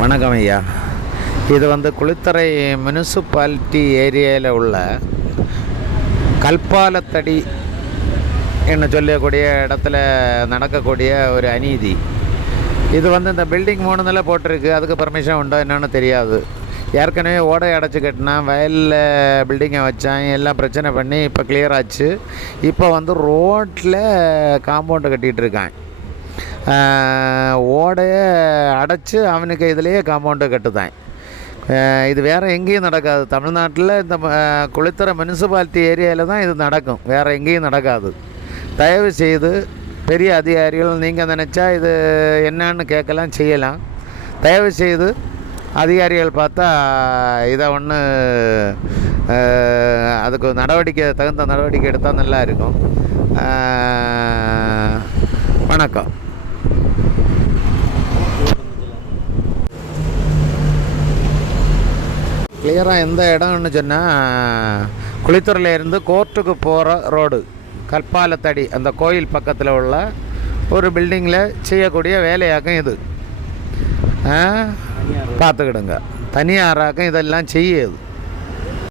வணக்கம் ஐயா. இது வந்து குளித்தரை முனிசிபாலிட்டி ஏரியாவில் உள்ள கல்பாலத்தடி என்று சொல்லக்கூடிய இடத்துல நடக்கக்கூடிய ஒரு அநீதி. இது வந்து இந்த பில்டிங் மூணு நிலை போட்டிருக்கு. அதுக்கு பர்மிஷன் உண்டோ என்னன்னு தெரியாது. ஏற்கனவே ஓடை அடைச்சி கட்டினா வயலில் பில்டிங்கை வச்சான் எல்லாம் பிரச்சனை பண்ணி இப்போ கிளியர் ஆச்சு. இப்போ வந்து ரோட்டில் காம்பவுண்டு கட்டிகிட்டு இருக்கான். ஓடையை அடைச்சி அவனுக்கு இதிலேயே காம்பவுண்டு கட்டுதான். இது வேறு எங்கேயும் நடக்காது. தமிழ்நாட்டில் இந்த குளித்தர முனிசிபாலிட்டி ஏரியாவில் தான் இது நடக்கும். வேறு எங்கேயும் நடக்காது. தயவு செய்து பெரிய அதிகாரிகள் நீங்கள் நினச்சா இது என்னன்னு கேட்கலாம் செய்யலாம். தயவு செய்து அதிகாரிகள் பார்த்தா இதை ஒன்று அதுக்கு நடவடிக்கை தகுந்த நடவடிக்கை எடுத்தால் நல்லா இருக்கும். வணக்கம். கிளியராக எந்த இடம்னு சொன்னால் குளித்துறையில இருந்து கோர்ட்டுக்கு போகிற ரோடு கற்பாலத்தடி அந்த கோயில் பக்கத்தில் உள்ள ஒரு பில்டிங்கில் செய்யக்கூடிய வேலையாக்கம் இது? பார்த்துக்கிடுங்க. தனியாராக்கம் இதெல்லாம் செய்யுது.